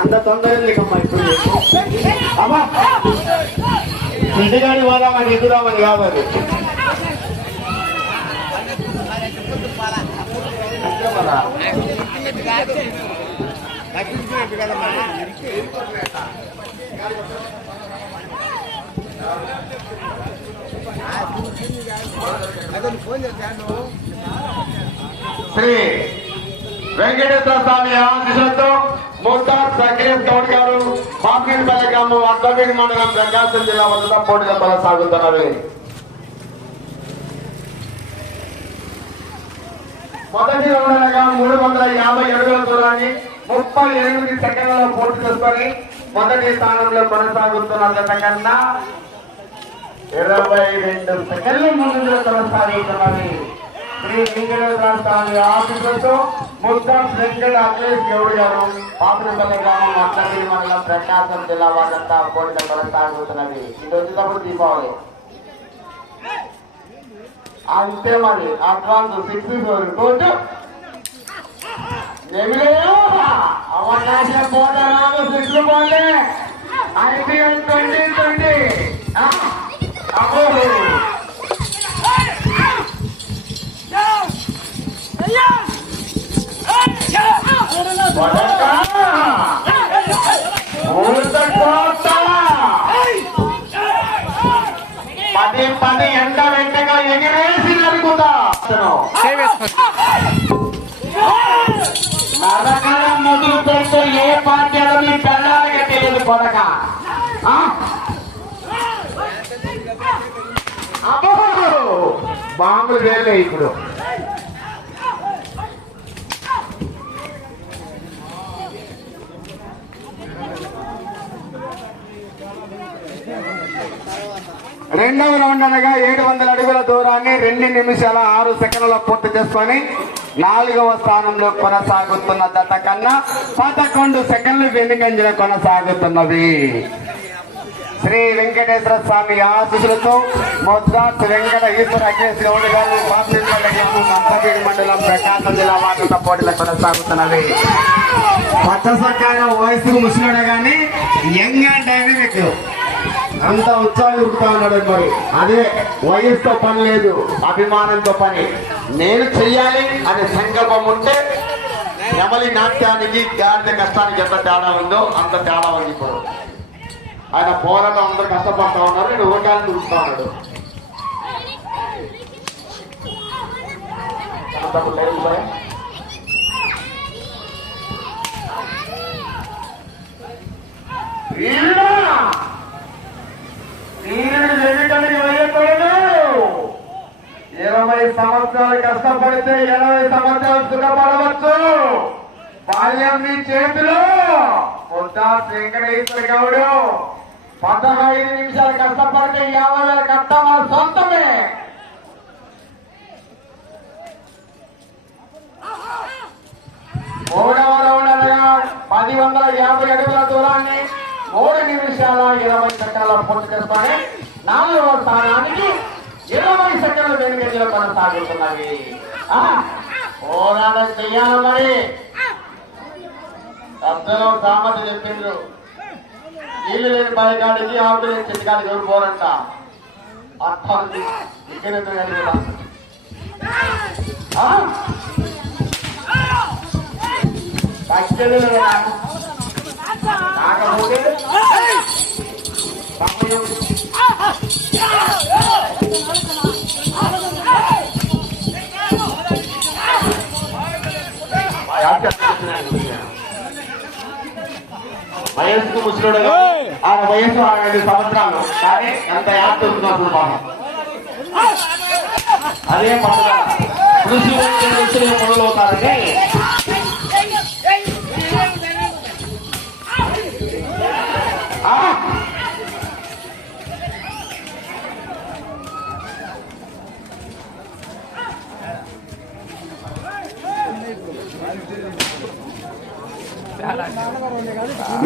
అంత తొందర ఎందుకమ్మా ఇప్పుడు అమ్మా ఇంటికాడి పోదామని ఎక్కుదామని కాదు అది శ్రీ వెంకటేశ్వర స్వామి ఆశీస్సులతో ముక్తార్ సక్రేష్ గౌడ్ గారు పాపిపల్లి గ్రామం అద్దవీడి మండలం ప్రకాశం జిల్లా వద్ద పోటీలో కొనసాగుతున్నవి. మొదటి రౌండ్గా 350 అడుగుల దూరాన్ని 38 సెకండ్లలో పూర్తి చేసుకొని మొదటి స్థానంలో కొనసాగుతున్న జత కన్నా 22 సెకండ్ల ముందు కొనసాగుతున్నది. శ్రీ వెంకటేశ్వర స్వామి ఆఫీసులతో ముద్దాం వెంకట అఖిలేష్ గౌడ్ గారు పాపిపల్లి గ్రామం అద్దవీడి మండలం ప్రకాశం జిల్లా వద్ద పోటీలో కొనసాగుతున్నది. ఇది వచ్చేటప్పుడు దీపావళి అంతే మరి అడ్వాన్స్ 64 కోట్ అవకాశం పోతారు 6 పోలే IPL 2020 పది ఎండ వెంటగా ఎగిరేసి నరుకుతా నరకడం మొదలు పెడితే ఏ పార్టీలో మీ పెళ్ళాలిగా తెలియదు కొనక బాంబులు వేలే ఇప్పుడు రెండవ రౌండ్ అనగా 700 అడుగుల దూరాన్ని 2 నిమిషాల 6 సెకండ్ల పూర్తి చేసుకొని 4వ స్థానంలో కొనసాగుతున్న జత కన్నా 11 సెకండ్లు వెనుకంజలో కొనసాగుతున్నది. శ్రీ వెంకటేశ్వర స్వామి ఆశీస్సులతో ముద్దాస్ వెంకట ఈశ్వర అఖిలేష్ గౌడ్ గారు పాపిపల్లి గ్రామం అద్దవీడి మండలం ప్రకాశం జిల్లా వాటితో పోటీలో కొనసాగుతున్నవి. పచ్చసొక్కాగా వయసుకు ముసలిడే గాని యంగ్ అండ్ డైనమిక్ అంత ఉత్సాహం ఉరుకుతా ఉన్నాడు. మరి అదే వయస్సుతో పని లేదు, అభిమానంతో పని. నేను చెయ్యాలి అనే సంకల్పం ఉంటే నెమలి నాట్యానికి గాడిద కష్టానికి ఎంత తేడా ఉందో అంత తేడా ఉంది. ఇప్పుడు ఆయన పోరాటం అందరూ కష్టపడతా ఉన్నారు, నేను ఊరికాలను చూస్తా ఉన్నాడు. వెనుకని వేయకూడదు. 20 సంవత్సరాలు కష్టపడితే 80 సంవత్సరాలు సుఖపడవచ్చు. బాల్యం మీ చేతిలో. ముద్దాస్ వెంకటేశ్వర గౌడు 15 నిమిషాలు కష్టపడితే 50,000 కట్టం మన సొంతమే. మూడవ రౌండ్ అనగా 1050 అడుగుల దూరాన్ని 3 నిమిషాల 20 సెకండ్ల పూర్తి చేసుకొని 4వ స్థానానికి 20 సెకండ్లు వెనుకంజలో కొనసాగుతున్నవి. పోరాటం చెయ్యాలి. మరి అర్థంలో సామర్థ్య చెప్పిండ్రు. నీళ్లు లేని బాయికాడికి ఆవులు లేని చెట్టుకాడికి ఎవరు పోరంట. అర్థం ఇక్కడ కాకపోతే వయస్సుకు ముసలుడు ఆయన వయస్సు 60 సంవత్సరాలు కానీ ఎంత యాక్ట్ అవుతున్నారు బాగా. అదే పట్టుదల కృషి మొదలవుతారంటే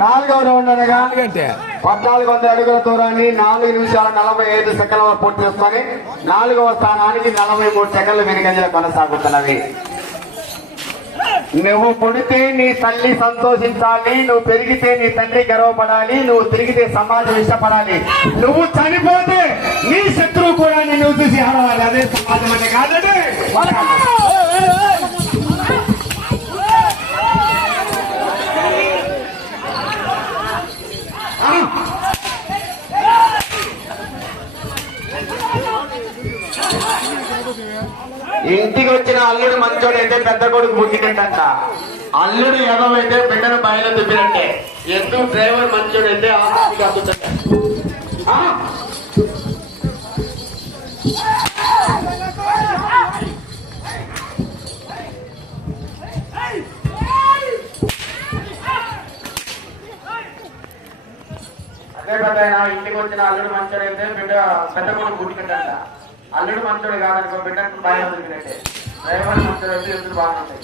నాలుగవ రౌండ్ అనగా 1400 అడుగుల దూరాన్ని 4 నిమిషాల 45 సెకండ్ల పూర్తి చేసుకొని 4వ స్థానానికి 43 సెకండ్లు వెనుకంజలు కొనసాగుతున్నవి. నువ్వు పుడితే నీ తల్లి సంతోషించాలి, నువ్వు పెరిగితే నీ తండ్రి గర్వపడాలి, నువ్వు తిరిగితే సమాజం ఇష్టపడాలి, నువ్వు చనిపోతే నీ శత్రువు కూడా నిన్ను చూసి ఆడవాలి. అదే సమాజం అంటే కాదండి. ఇంటికి వచ్చిన అల్లుడు మంచోడైతే పెద్ద కొడుకు పుట్టినట్టంట, అల్లుడు ఎదవైతే బిడ్డను బయలు దుబ్బినట్టే. ఎందుకు డ్రైవర్ మంచోడైతే ఆస్తికి అద్దుతాడు. అదే పెద్ద ఇంటికి వచ్చిన అల్లుడు మంచోడైతే పెద్ద కొడుకు పుట్టినట్టంట, అల్లుడు మంచోడు కాదనుకో బిడ్డకు బాగా దొరికినట్టే. డ్రైవర్ మంచోడు అయితే ఎదురు బాగుంటాయి.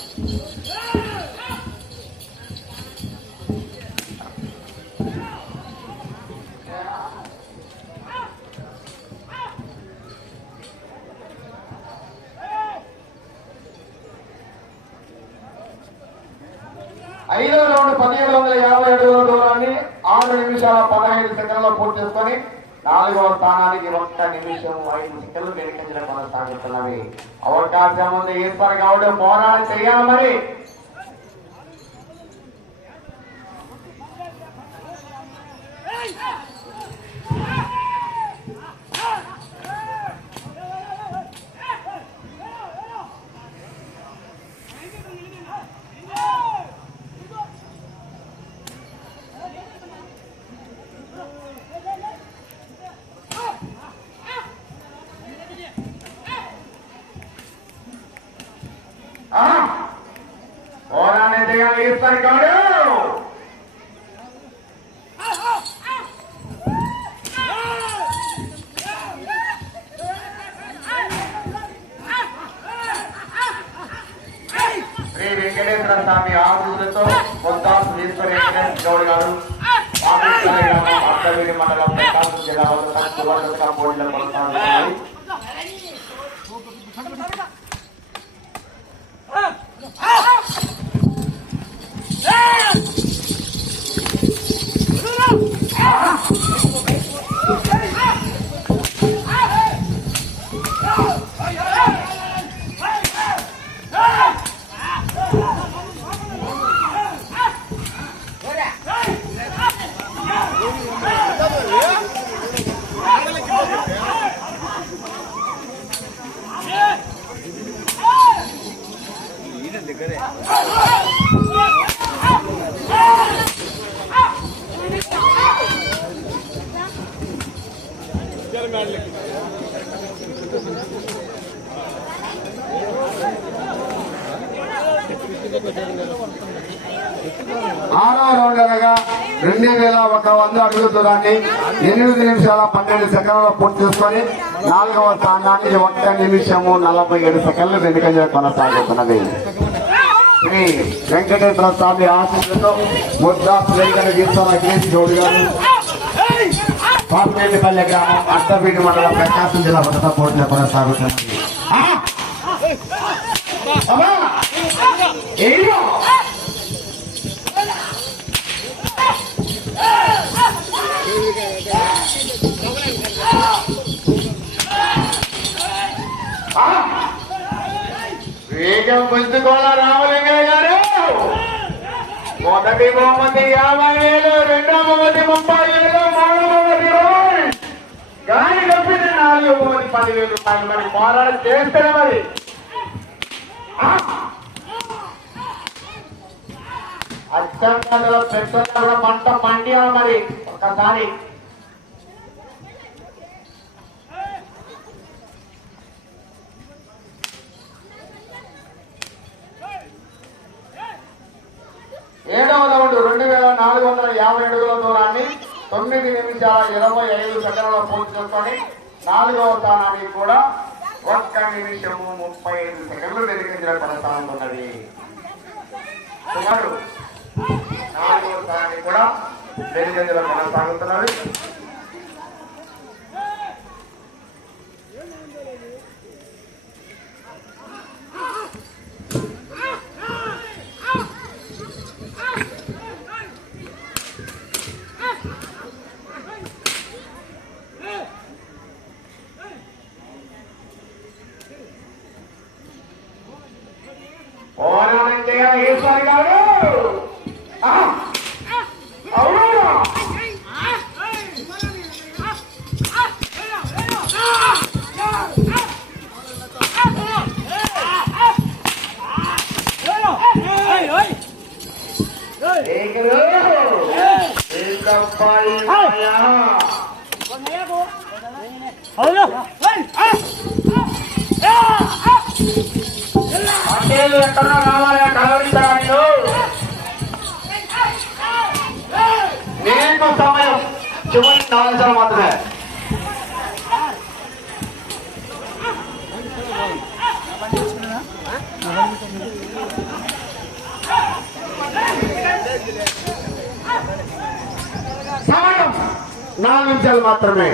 ఐదవ రౌండ్ 1750 అడుగుల దూరాన్ని 6 నిమిషాల 15 సెకండ్లలో పూర్తి చేసుకొని 4వ స్థానానికి 1 నిమిషం 5 సెకండ్లు వెనుకంజలు కొనసాగుతున్నవి. అవకాశం ఉంది ఈశ్వర్ గౌడ్, పోరాటం చేయాలి మరి. పోరాటం చేయాలి ఈశ్వర్ గౌడ్. శ్రీ వెంకటేశ్వర స్వామి ఆశీస్సులతో కొత్తాసు ఈశ్వర్ గౌడ్ గారు అత్తవీడి మండలం ప్రకాశం జిల్లా పోటీలో కొనసాగుతున్నాయి. ఆరవ రౌండ్ అనగా 2100 అడుగుల దూరాన్ని 8 నిమిషాల 12 సెకండ్లలో పూర్తి చేసుకొని 4వ స్థానానికి 1 నిమిషము 47 సెకండ్లు వెనుకంజ కొనసాగుతున్నది. శ్రీ వెంకటేశ్వర స్వామి ఆశీస్సులతో ముద్దాసు వెంకట అఖిలేష్ గౌడ్ గారు పాపేటిపల్లె గ్రామం అత్తవీడి మండలం ప్రకాశం జిల్లా భద్రతా పోటీలో కొనసాగుతున్నది. వేగం పుంజుకోవాల రామలింగయ్య గారు. మొదటి బహుమతి 50,000, రెండవ బహుమతి 30,000, మూడవ బహుమతి 20,000, గాలి కప్పిన 4వ బహుమతి 10,000 రూపాయలు. మరి పోరాటం చేస్తేనే మరి అత్యంతలో పెద్దలో పంట పండియా మరి ఒక్కసారి. ఏడవ రౌండ్ 2450 అడుగుల దూరాన్ని 9 నిమిషాల 25 సెకండ్లలో పూర్తి చేసుకొని 4వ స్థానానికి కూడా 1 నిమిషము 35 సెకండ్లు వెనుకంజ కొనసాగుతున్నది. స్థానానికి కూడా వెనుకంజలో కొనసాగుతున్నది. ఈశ్వర్ గారు అవును ఎక్కడో రావాలి కలవరించడానికి నీకు సమయం చివరి 4 నిమిషాలు మాత్రమే. సమయం 4 నిమిషాలు మాత్రమే.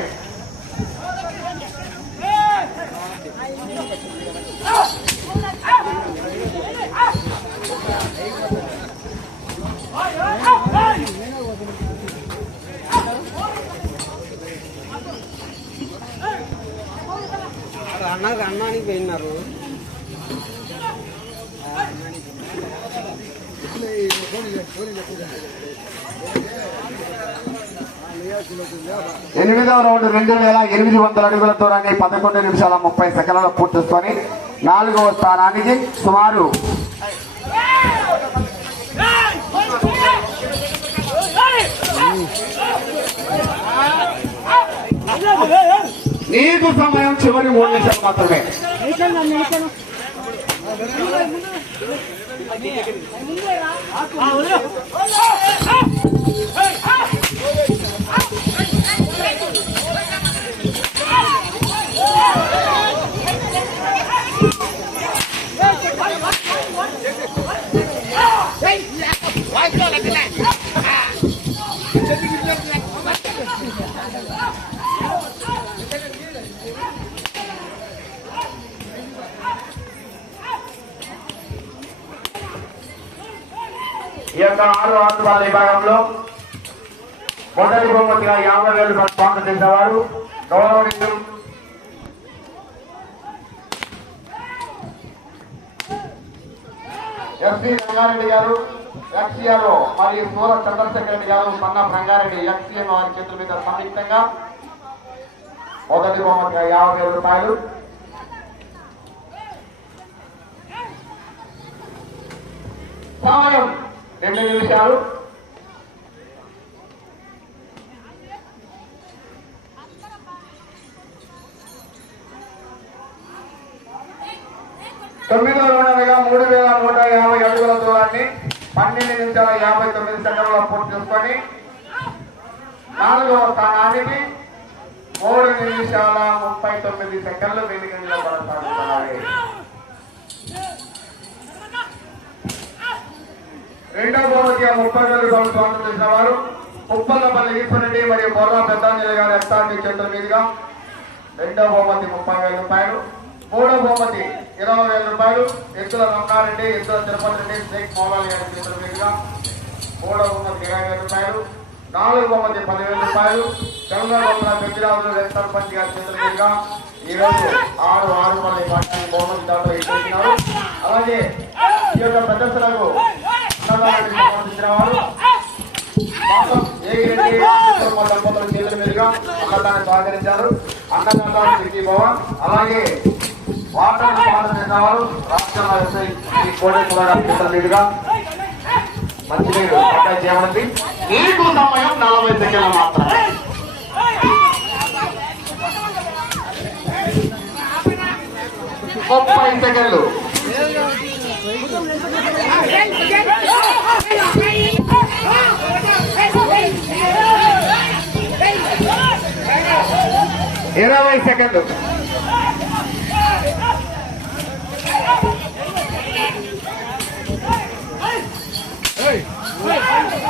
అన్నానికి పోయినారు. ఎనిమిదవ రౌండ్ 2800 అడుగుల దూరాన్ని 11 నిమిషాల 30 సెకండ్లలో పూర్తి చేసుకొని 4వ స్థానానికి సుమారు నీకు సమయం చివరి 3 నిమిషాలు మాత్రమే. ఈ యొక్క 6 ఆటగాళ్ల విభాగంలో మొదటి బహుమతిగా 50,000 స్పాన్సర్ చేసేవారు గౌరవనీయులు ఎస్పీ రంగారెడ్డి గారు, ఎక్సీఆర్ఓ మరియు సూర చంద్రశేఖర్ రెడ్డి గారు, సన్న రంగారెడ్డి ఎక్సీఎం వారి చేతుల మీద సంయుక్తంగా మొదటి బహుమతిగా 50,000 రూపాయలు. సమయం 2 నిమిషాలు. తొమ్మిదవ రౌండ్గా 3,150 అడుగుల దూరాన్ని 12 నిమిషాల 59 సెకండ్లలో పూర్తి చేసుకొని 4వ స్థానానికి 3 నిమిషాల 39 సెకండ్లు వెనుకంజలో కొనసాగుతున్నాయి. రెండవ బహుమతిగా 30,000 రూపాయలు స్పాన్సర్ చేసిన వారు ఉప్పల్లపల్లి ఈశ్వరెడ్డి మరియు బొర్రా పెద్దాంజలి గారి ఎస్ఆర్టీ చేతుల మీదుగా రెండవ బహుమతి 30,000 రూపాయలు. మూడవ బహుమతి 20,000 రూపాయలు ఎద్దుల రంగారెడ్డి, ఎద్దుల తిరుపతి రెడ్డి, షేక్ మౌలాలి గారి చేతుల మీదుగా మూడవ బహుమతి 20,000 రూపాయలు. నాలుగు బహుమతి 10,000 రూపాయలు తెలంగాణ పెద్దిరాజు రెడ్ సర్పంచ్ గారి చేతుల మీదుగా ఈరోజు 6 పల్లి పట్టణాన్ని బహుమతి దాంట్లో ఇస్తున్నారు. అలాగే ఈ యొక్క ప్రదర్శనకు సంబంధించిన వారు దంపతుల చేతుల మీదుగా అన్నదాన్ని సహకరించారు. అన్నదాత సిటీ భవన్ అలాగే వాటర్ స్పాన్సర్ చేసిన వారు రాష్ట్ర ఎస్ఐ కోటేశ్వర గారి చేతుల మీదుగా మంచినీరు సప్లై చేయబడింది. నీకు సమయం 40 సెకండ్లు మాత్రమే. 30 సెకండ్లు. ఇరవై సెకండ్లు.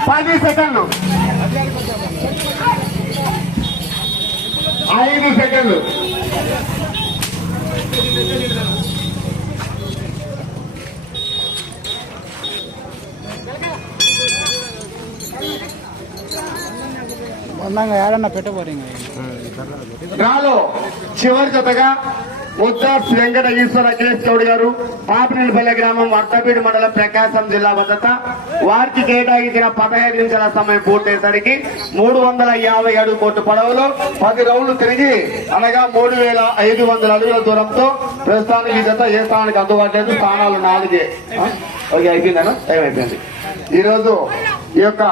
10 సెకండ్లు 5 సెకండ్లు ఏడన్నా పెట్టబోరు రాలో చివరి జతగా ముద్దాస్ వెంకట ఈశ్వర కేశ్ గౌడ్ గారు పాపినేనిపల్లె గ్రామం వర్తపీడి మండలం ప్రకాశం జిల్లా భద్రత వారికి కేటాయించిన 15 నిమిషాల సమయం పూర్తయ్యేసరికి 350 అడుగు కోర్టు పొడవులో 10 రౌండ్లు తిరిగి అనగా 3500 అడుగుల దూరంతో ప్రస్తుతానికి ఈ జత ఏ స్థానానికి అందుబాటు లేదు. స్థానాలు 4. ఓకే అయిపోయిందన్న టైం అయిపోయింది. ఈరోజు ఈ యొక్క